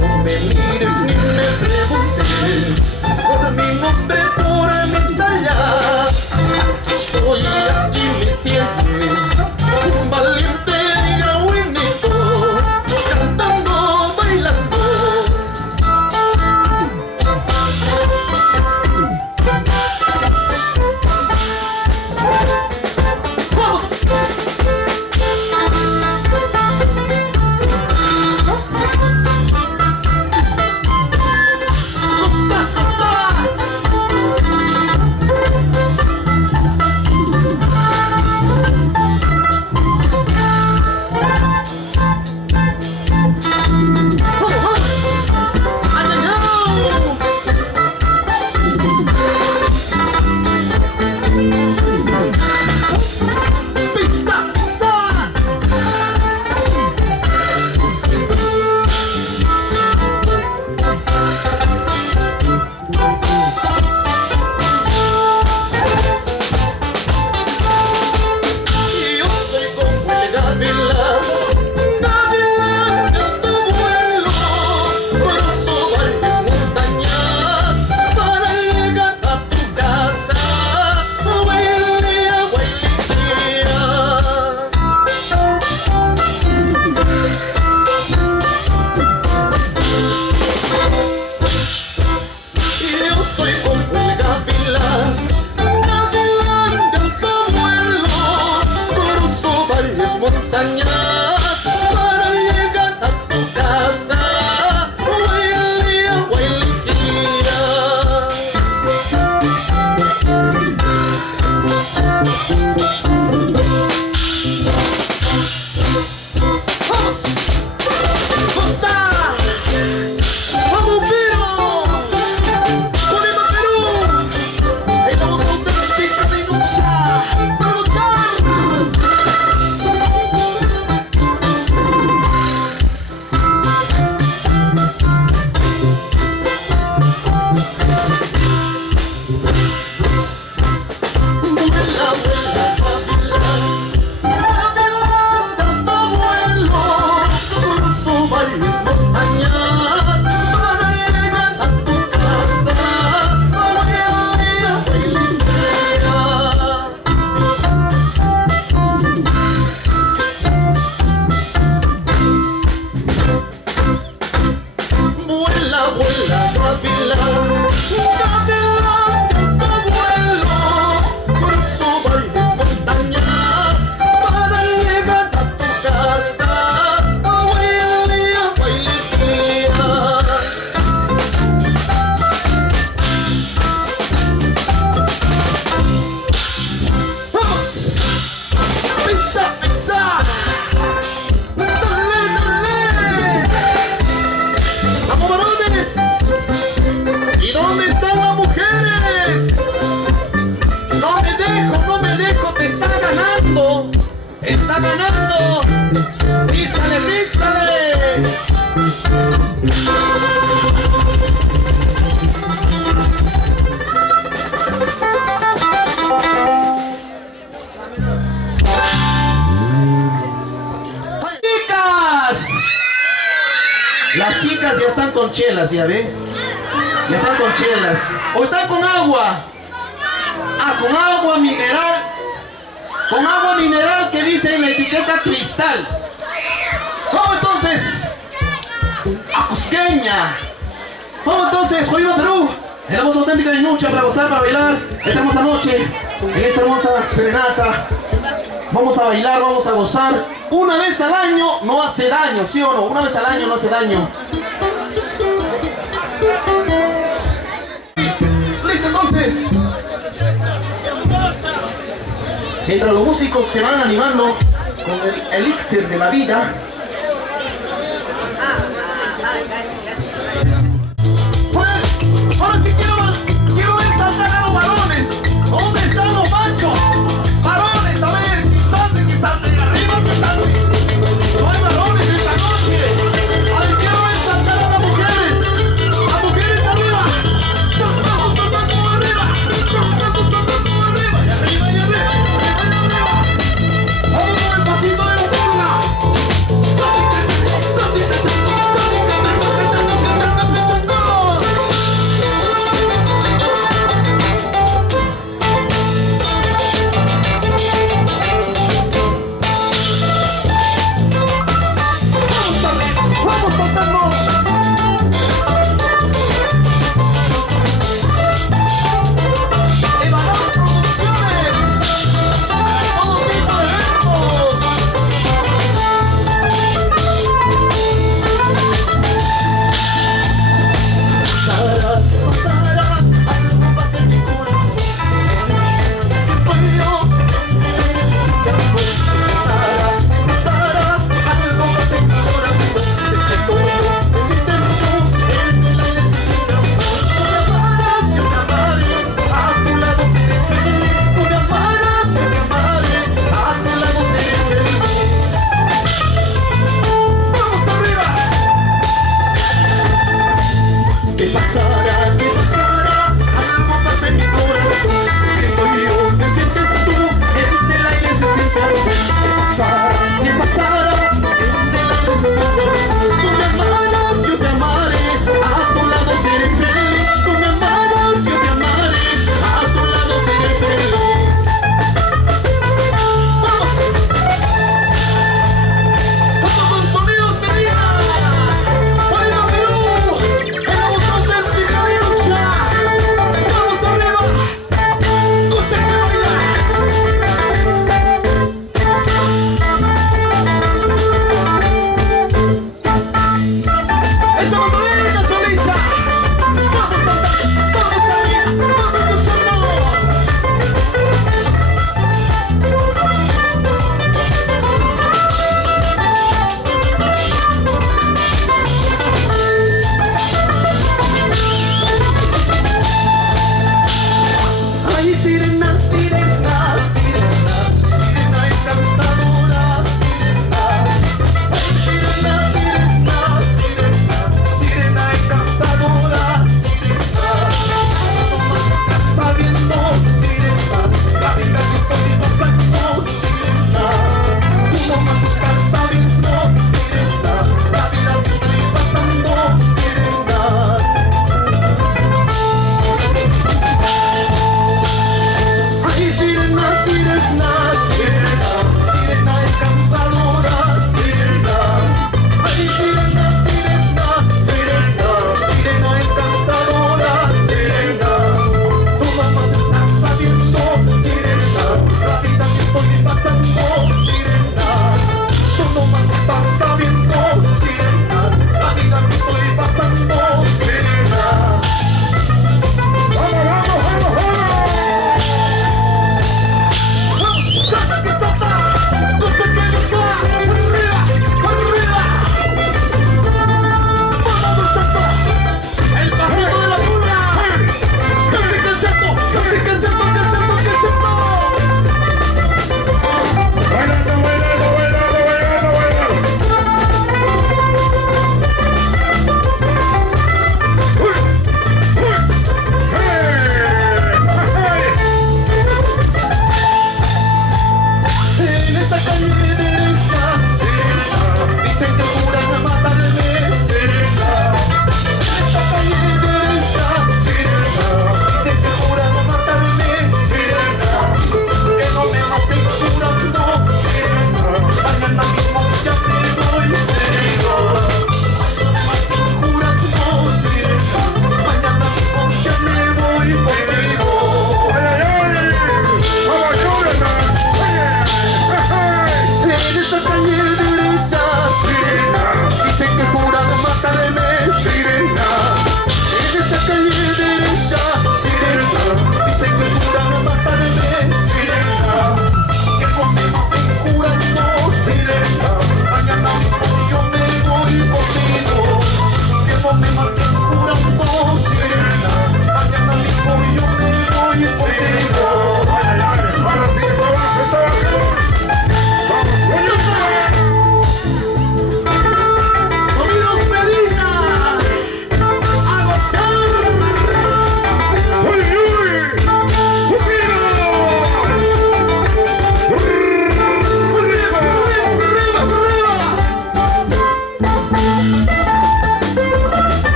no me mires ni me preguntes por mi nombre, por mi talla. Estoy aquí, me tienes, un valiente grauinito, cantando, bailando. ¡Está ganando! ¡Písale, písale! ¡Chicas! Las chicas ya están con chelas, ¿ya ve? Ya están con chelas. ¿O están con agua? Ah, con agua mineral. Con agua mineral que dice en la etiqueta cristal. Vamos entonces a Cusqueña. Vamos entonces, Colima, Perú. En la voz auténtica de Nucha para gozar, para bailar esta hermosa noche, en esta hermosa serenata. Vamos a bailar, vamos a gozar. Una vez al año no hace daño, ¿sí o no? Una vez al año no hace daño. Listo, entonces. Mientras los músicos se van animando con el elixir de la vida. Ahora sí quiero ver saltar a los varones. ¿Dónde están los machos? Varones, a ver, que salten arriba, que salten. No hay varones esta noche. A ver, quiero ver saltar a las mujeres. Las mujeres arriba. Saltando arriba. Saltando arriba. Y arriba, y arriba. Vamos con el pasito de la burla.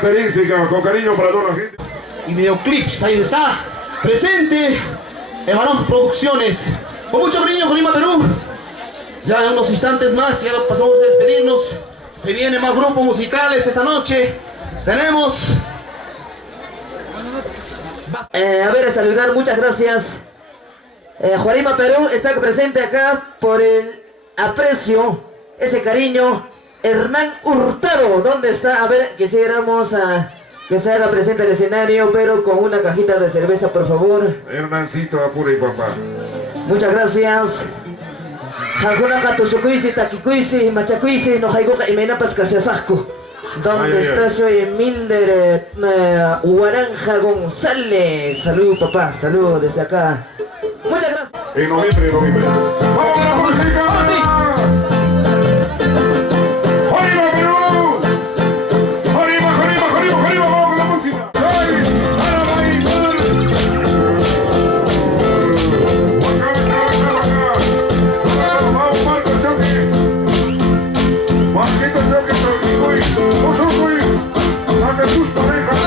característica, con cariño para toda la gente. Y videoclips, ahí está, presente Evanón Producciones, con mucho cariño con Lima, Perú. Ya en unos instantes más, ya pasamos a despedirnos. Se vienen más grupos musicales esta noche. Tenemos... A ver, a saludar, muchas gracias. Juarima Perú está presente acá por el aprecio, ese cariño. Hernán Hurtado, ¿dónde está? A ver, quisiéramos que se haga presente el escenario, pero con una cajita de cerveza, por favor. Hernancito, apura y papá. Muchas gracias. Jajunaka tusukuisi, takikuisi, machakuisi, no jaigoka y menapas casiasasco. ¿Dónde Ay, está? Soy Milder Huaranja González. Salud, papá, salud desde acá. Muchas gracias. En noviembre. ¡Vamos con la música! ¡Arriba, Perú! ¡Arriba, vamos con la música! ¡Ay! ¡Vamos, Marco, choque! ¡Marquito, choque, ¡saca tus parejas!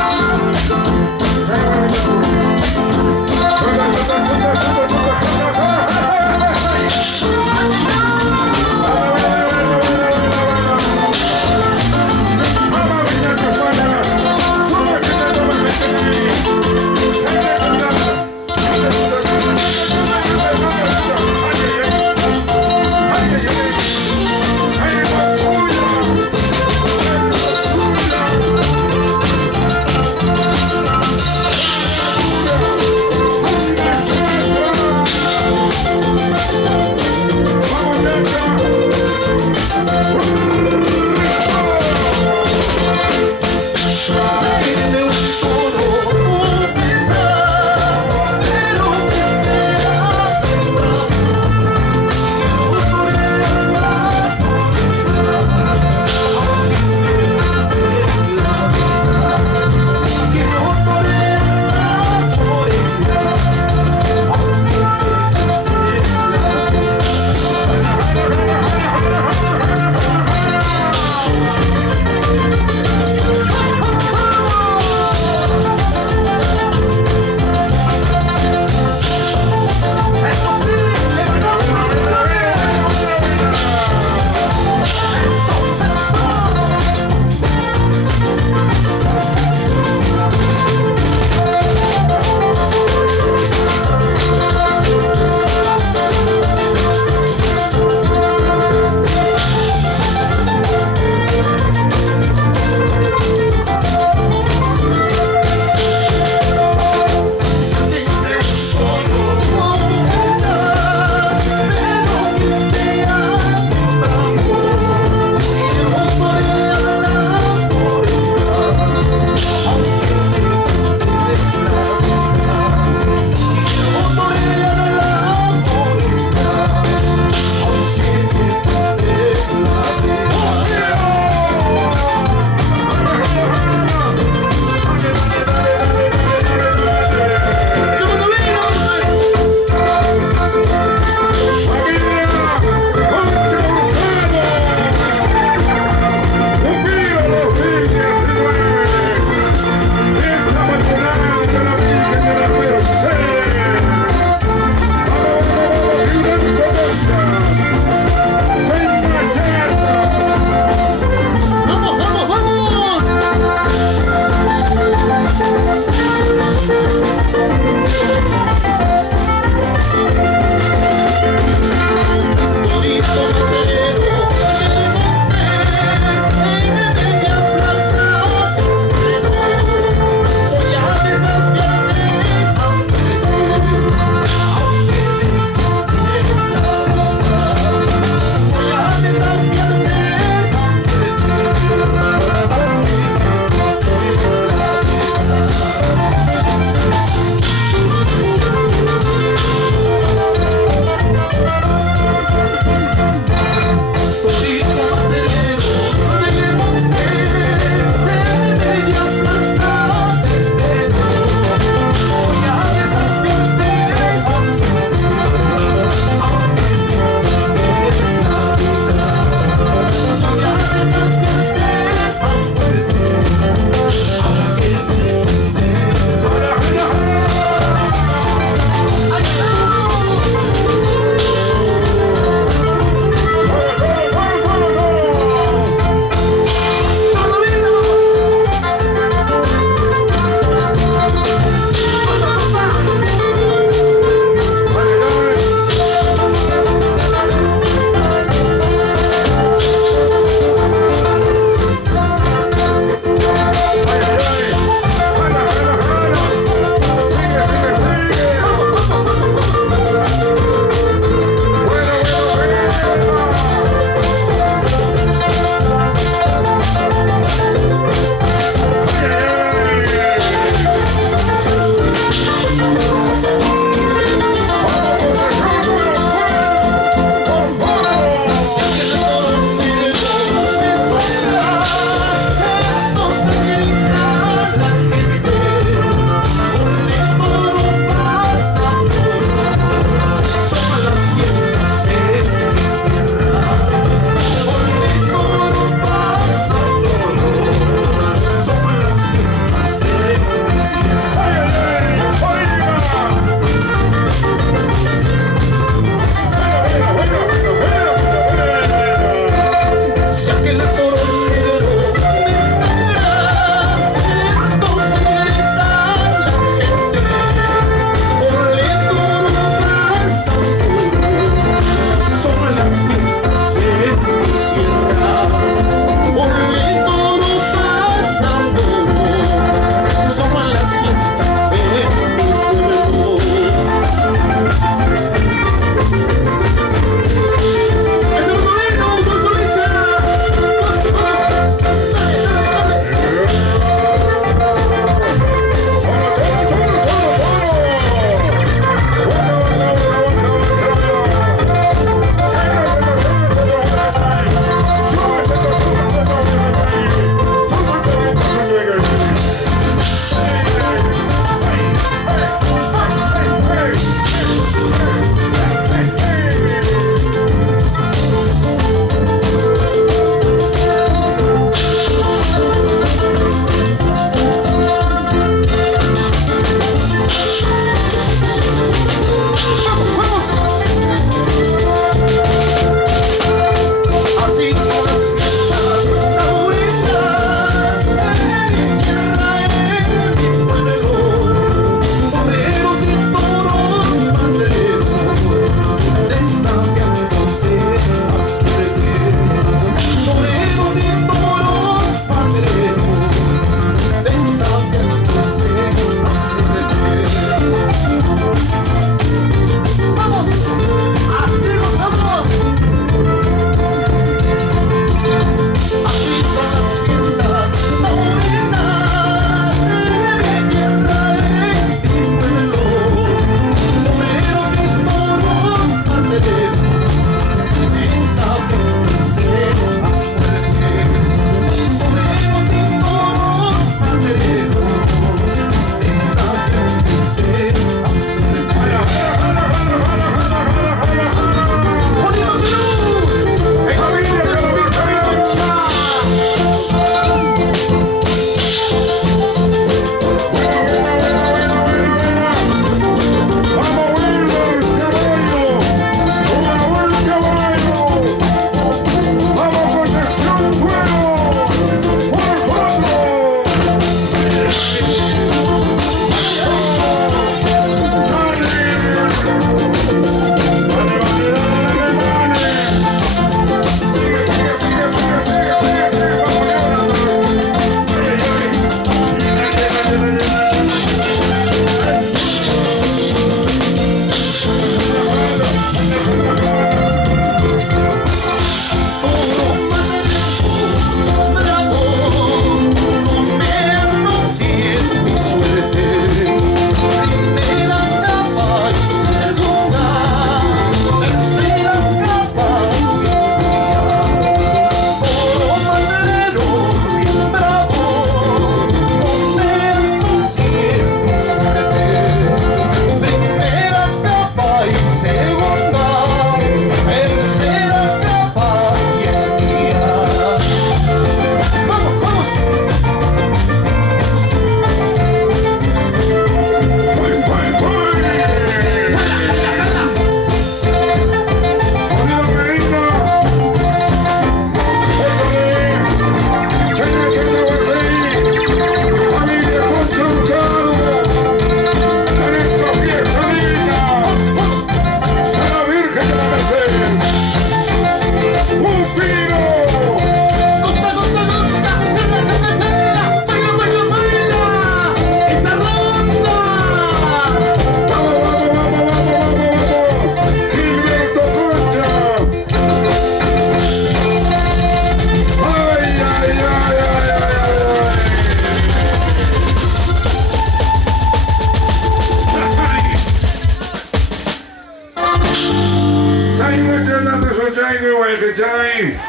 Jay.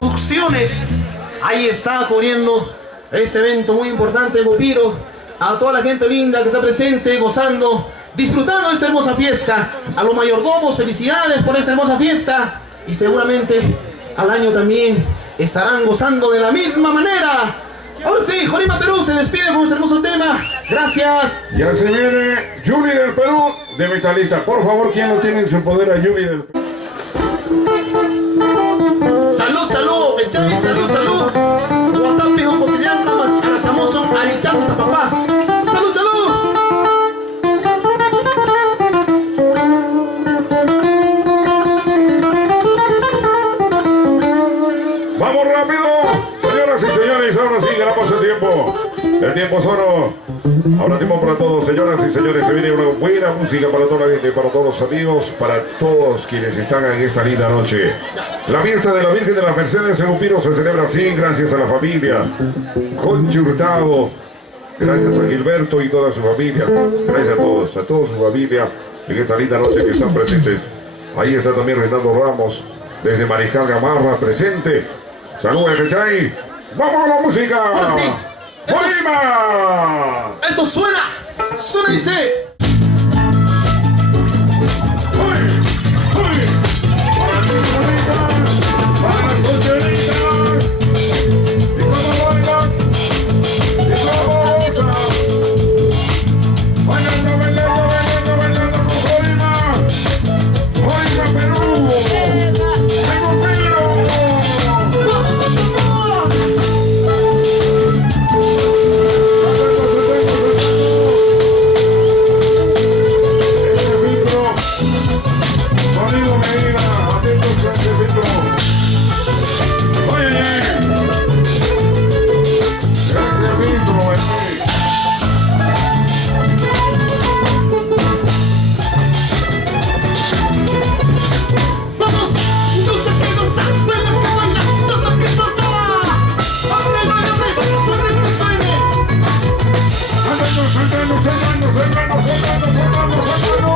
Producciones. Ahí está cubriendo este evento muy importante, Gupiro. A toda la gente linda que está presente, gozando, disfrutando de esta hermosa fiesta. A los mayordomos, felicidades por esta hermosa fiesta. Y seguramente al año también estarán gozando de la misma manera. Ahora sí, Jorima Perú se despide con este hermoso tema. Gracias. Ya se viene Yuli del Perú de Metalista. Por favor, ¿quién lo tiene en su poder a Yuli del Perú? Salud, salud, Pechay, salud, salud. Guatapijo, Cotillanca, Macharacamoso, Alichanta, papá. Salud, salud. ¡Vamos rápido! Señoras y señores, ahora sí, ganamos el tiempo. El tiempo es oro. Ahora tiempo para todos, señoras y señores. Se viene una buena música para toda la gente, para todos los amigos, para todos quienes están en esta linda noche. La fiesta de la Virgen de las Mercedes en Gupiro se celebra así, gracias a la familia Conchi Hurtado, gracias a Gilberto y toda su familia. Gracias a toda su familia en esta linda noche que están presentes. Ahí está también Renato Ramos, desde Mariscal Gamarra, presente. Saludos, Pechay. ¡Vamos a la música! Ahora sí. ¡Jorima! Esto suena y dice. Para las solteritas y como bailas y como gozas, bailando, bailando, bailando, bailando con Jorima, Jorima Perú, tengo Perú. Sonido Medina, atentos con este filtro. Oye, ese filtro, Vamos, no sé qué gozar, baila que baila, salta que salta. Arriba, arriba, que suene, que suene. andando, saltando, saltando, saltando, saltando, saltando, saltando.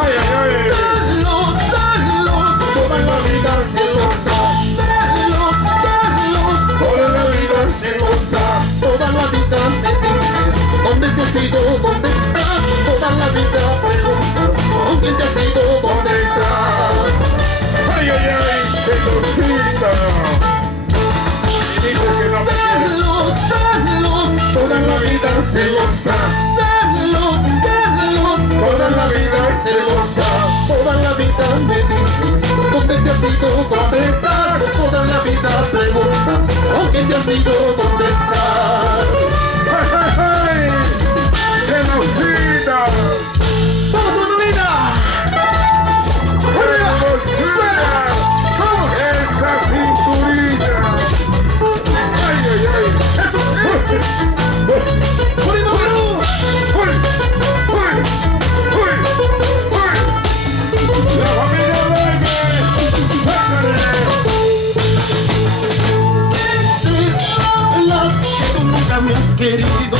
Ay, ay, ay. Salud, salud, toda la vida celosa. Salud, salud, toda la vida celosa. Toda la vida me dices, ¿dónde te has ido? ¿Dónde estás? Toda la vida preguntas, ¿con quién te has ido? ¿Dónde estás? Ay, ay, ay, celosita. Y dice que no me quiere. Salud, salud, toda la vida celosa. Salud, salud, toda la vida celosa. Toda la vida me dices, ¿dónde te has ido? ¿Dónde estás? Toda la vida preguntas, ¿con quién te has ido? ¿Dónde estás? ¡Ay, ay, ay! ¡Celosita! ¡Vamos, Manolina! ¡Hermosura! ¡Vamos! ¡Esa cinturita! ¡Ay, ay, ay! ¡Eso! ¡Jorima Perú! ¡Uy! ¡Uy! ¡Uy! ¡Uy! ¡La familia Leme! La que tú nunca me has querido.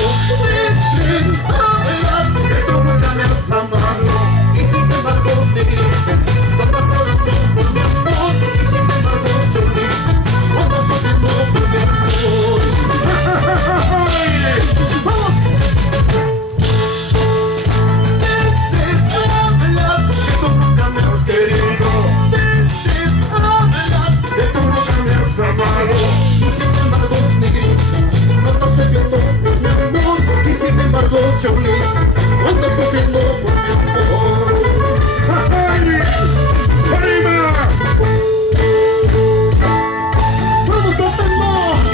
Dices la verdad que tú nunca me has amado. Y sin embargo te grito cuando llorando por mi amor. Y sin embargo yo grito cuando sufriendo por mi amor. ¡Vamos! Dices la verdad que tú nunca me has querido. Dices la verdad que tú nunca me has amado. Y sin embargo te grito cuando sufriendo por mi amor. Y sin embargo yo grito cuando sufriendo por mi amor. ¡Ay! ¡Jorima! ¡Vamos a hacerlo!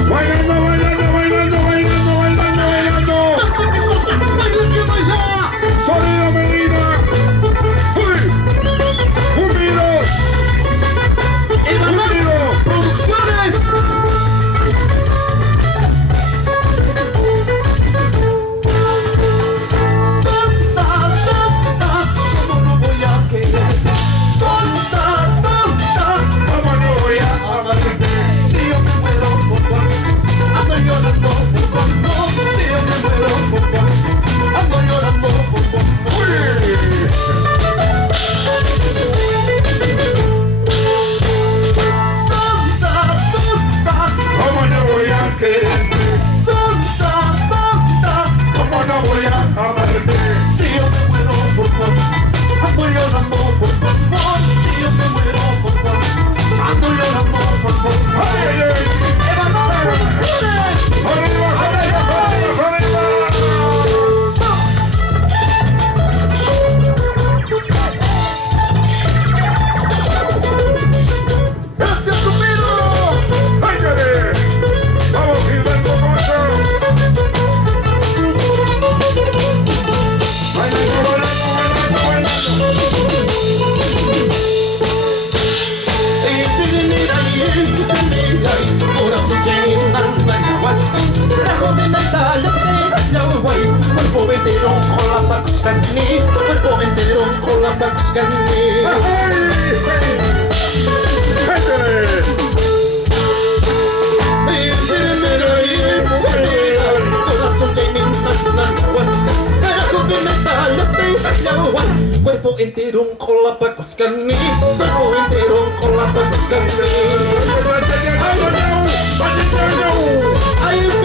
¡Bailando, bailando, bailando, bailando, bailando, bailando! ¡Baila que baila! ¡Sonido Medina! ¡Uy! ¡Unidos! ¡Emanuel Producciones! Pacuascani, cuerpo entero con la Pacuascani. Cuerpo entero con la Pacuascani, cuerpo entero con la Pacuascani. Ay,